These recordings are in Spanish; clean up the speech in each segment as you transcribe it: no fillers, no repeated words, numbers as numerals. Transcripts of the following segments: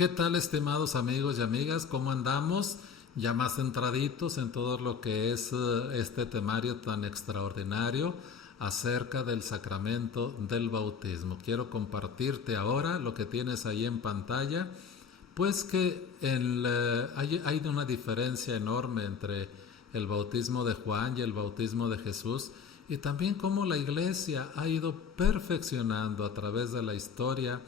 ¿Qué tal, estimados amigos y amigas? ¿Cómo andamos? Ya más centraditos en todo lo que es este temario tan extraordinario acerca del sacramento del bautismo. Quiero compartirte ahora lo que tienes ahí en pantalla, pues que hay una diferencia enorme entre el bautismo de Juan y el bautismo de Jesús, y también cómo la Iglesia ha ido perfeccionando a través de la historia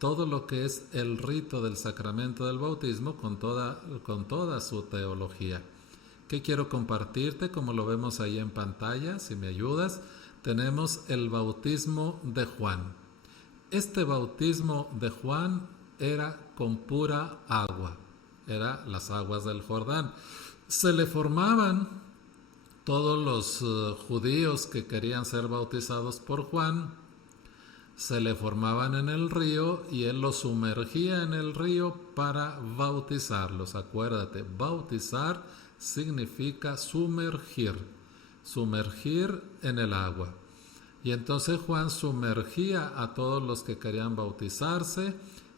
todo lo que es el rito del sacramento del bautismo con toda su teología. ¿Qué quiero compartirte? Como lo vemos ahí en pantalla, si me ayudas, tenemos el bautismo de Juan. Este bautismo de Juan era con pura agua, era las aguas del Jordán. Se le formaban todos los judíos que querían ser bautizados por Juan, se le formaban en el río y él los sumergía en el río para bautizarlos. Acuérdate, bautizar significa sumergir en el agua. Y entonces Juan sumergía a todos los que querían bautizarse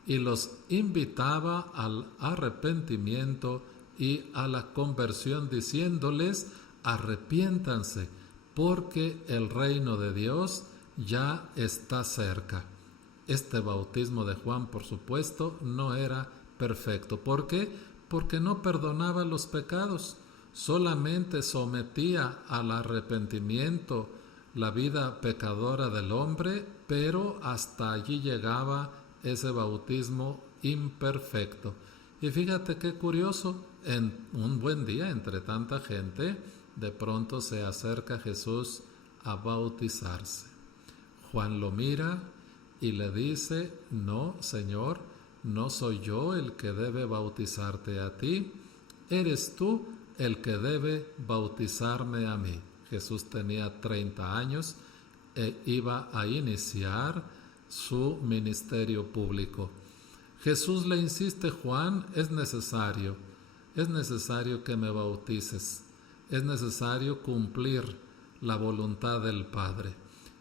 y los invitaba al arrepentimiento y a la conversión, diciéndoles: arrepiéntanse, porque el reino de Dios ya está cerca. Este bautismo de Juan, por supuesto, no era perfecto. ¿Por qué? Porque no perdonaba los pecados, solamente sometía al arrepentimiento la vida pecadora del hombre, pero hasta allí llegaba ese bautismo imperfecto. Y fíjate qué curioso, en un buen día, entre tanta gente, de pronto se acerca Jesús a bautizarse. Juan lo mira y le dice: no, Señor, no soy yo el que debe bautizarte a ti, eres tú el que debe bautizarme a mí. Jesús tenía 30 años e iba a iniciar su ministerio público. Jesús le insiste: Juan, es necesario que me bautices, es necesario cumplir la voluntad del Padre.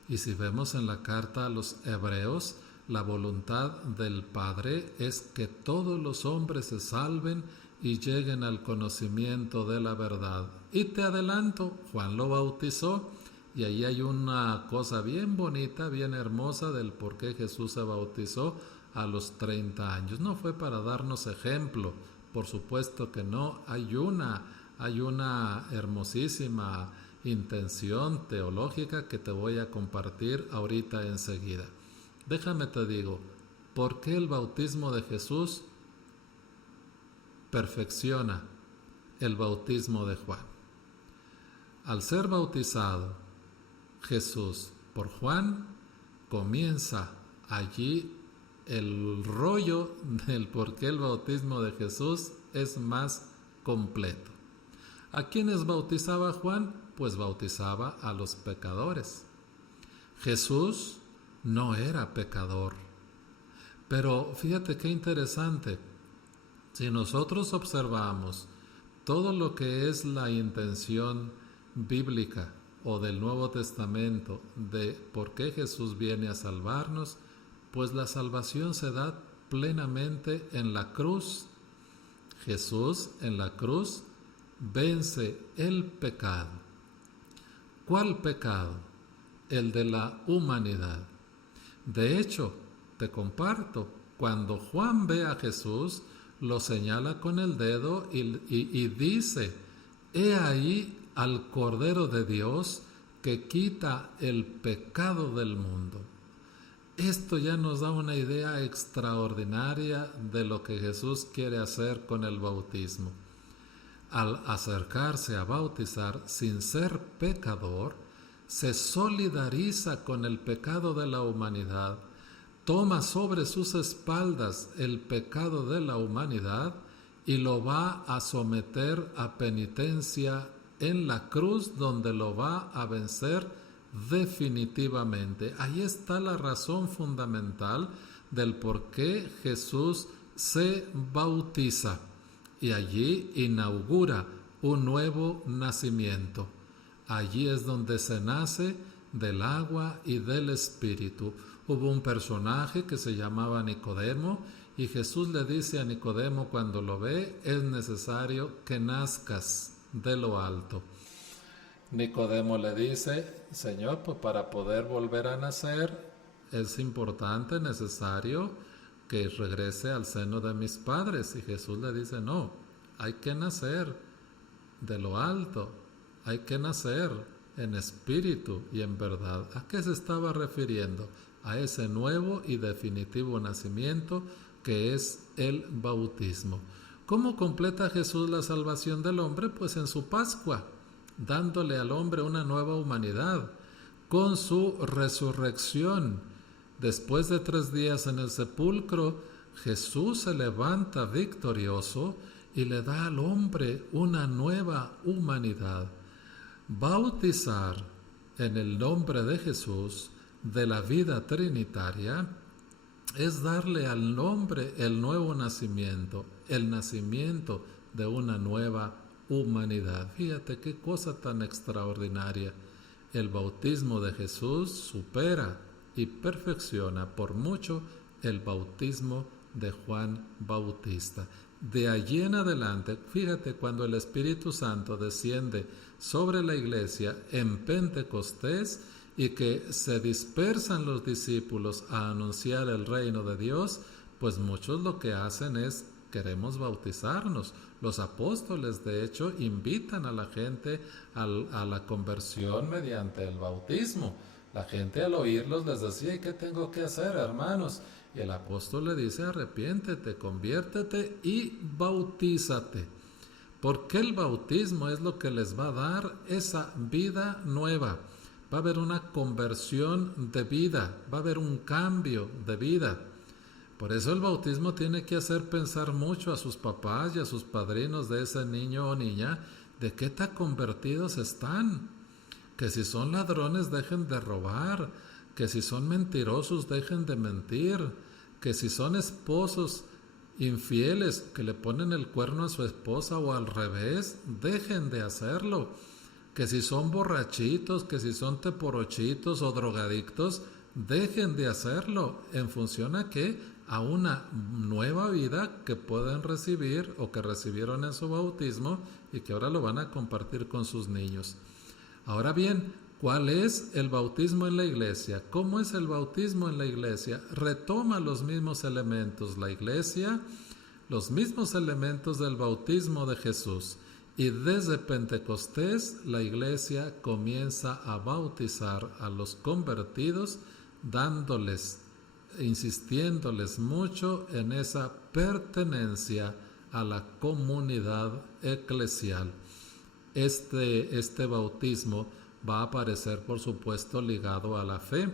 Y si vemos en la carta a los Hebreos, la voluntad del Padre es que todos los hombres se salven y lleguen al conocimiento de la verdad. Y te adelanto, Juan lo bautizó, y ahí hay una cosa bien bonita, bien hermosa del por qué Jesús se bautizó a los 30 años. No fue para darnos ejemplo, por supuesto que no. Hay una hermosísima intención teológica que te voy a compartir ahorita enseguida. Déjame te digo, ¿por qué el bautismo de Jesús perfecciona el bautismo de Juan? Al ser bautizado Jesús por Juan, comienza allí el rollo del por qué el bautismo de Jesús es más completo. ¿A quiénes bautizaba Juan? Pues bautizaba a los pecadores. Jesús no era pecador. Pero fíjate qué interesante. Si nosotros observamos todo lo que es la intención bíblica o del Nuevo Testamento de por qué Jesús viene a salvarnos, pues la salvación se da plenamente en la cruz. Jesús en la cruz vence el pecado. ¿Cuál pecado? El de la humanidad. De hecho, te comparto, cuando Juan ve a Jesús, lo señala con el dedo y dice: he ahí al Cordero de Dios que quita el pecado del mundo. Esto ya nos da una idea extraordinaria de lo que Jesús quiere hacer con el bautismo. Al acercarse a bautizar sin ser pecador, se solidariza con el pecado de la humanidad, toma sobre sus espaldas el pecado de la humanidad y lo va a someter a penitencia en la cruz, donde lo va a vencer definitivamente. Ahí está la razón fundamental del por qué Jesús se bautiza. Y allí inaugura un nuevo nacimiento. Allí es donde se nace del agua y del Espíritu. Hubo un personaje que se llamaba Nicodemo Y Jesús le dice a Nicodemo cuando lo ve, es necesario que nazcas de lo alto. Nicodemo le dice, Señor, pues para poder volver a nacer es importante, necesario que regrese al seno de mis padres. Y Jesús le dice, no, hay que nacer de lo alto, hay que nacer en espíritu y en verdad. ¿A qué se estaba refiriendo? A ese nuevo y definitivo nacimiento que es el bautismo. ¿Cómo completa Jesús la salvación del hombre? Pues en su Pascua, dándole al hombre una nueva humanidad, con su resurrección. Después de 3 días en el sepulcro, Jesús se levanta victorioso y le da al hombre una nueva humanidad. Bautizar en el nombre de Jesús, de la vida trinitaria, es darle al hombre el nuevo nacimiento, el nacimiento de una nueva humanidad. Fíjate qué cosa tan extraordinaria. El bautismo de Jesús supera y perfecciona por mucho el bautismo de Juan Bautista. De allí en adelante, fíjate, cuando el Espíritu Santo desciende sobre la iglesia en Pentecostés y que se dispersan los discípulos a anunciar el reino de Dios, pues muchos lo que hacen es queremos bautizarnos. Los apóstoles, de hecho, invitan a la gente a la conversión mediante el bautismo. La gente al oírlos les decía, ¿y qué tengo que hacer, hermanos? Y el apóstol le dice, arrepiéntete, conviértete y bautízate. Porque el bautismo es lo que les va a dar esa vida nueva. Va a haber una conversión de vida, va a haber un cambio de vida. Por eso el bautismo tiene que hacer pensar mucho a sus papás y a sus padrinos de ese niño o niña, de qué tan convertidos están. Que si son ladrones dejen de robar, que si son mentirosos dejen de mentir, que si son esposos infieles que le ponen el cuerno a su esposa o al revés, dejen de hacerlo, que si son borrachitos, que si son teporochitos o drogadictos, dejen de hacerlo. ¿En función a qué? A una nueva vida que pueden recibir o que recibieron en su bautismo y que ahora lo van a compartir con sus niños. Ahora bien, ¿cuál es el bautismo en la iglesia? ¿Cómo es el bautismo en la iglesia? Retoma los mismos elementos la iglesia, los mismos elementos del bautismo de Jesús. Y desde Pentecostés la iglesia comienza a bautizar a los convertidos, dándoles, insistiéndoles mucho en esa pertenencia a la comunidad eclesial. Este bautismo va a aparecer, por supuesto, ligado a la fe.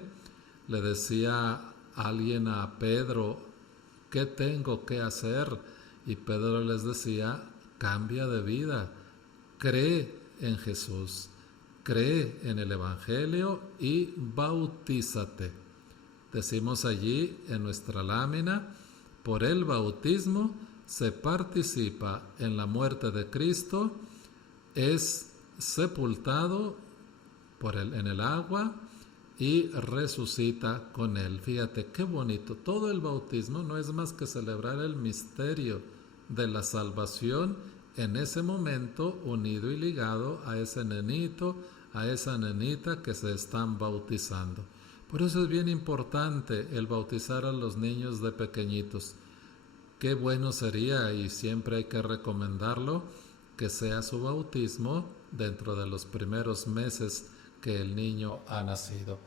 Le decía alguien a Pedro, ¿qué tengo que hacer? Y Pedro les decía, cambia de vida, cree en Jesús, cree en el Evangelio y bautízate. Decimos allí en nuestra lámina, por el bautismo se participa en la muerte de Cristo, es sepultado en el agua y resucita con él. Fíjate qué bonito. Todo el bautismo no es más que celebrar el misterio de la salvación en ese momento, unido y ligado a ese nenito, a esa nenita que se están bautizando. Por eso es bien importante el bautizar a los niños de pequeñitos. Qué bueno sería, y siempre hay que recomendarlo, que sea su bautismo dentro de los primeros meses que el niño ha nacido.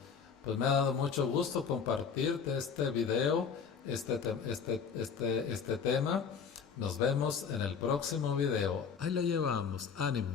Pues me ha dado mucho gusto compartirte este video, este tema. Nos vemos en el próximo video. Ahí la llevamos. Ánimo.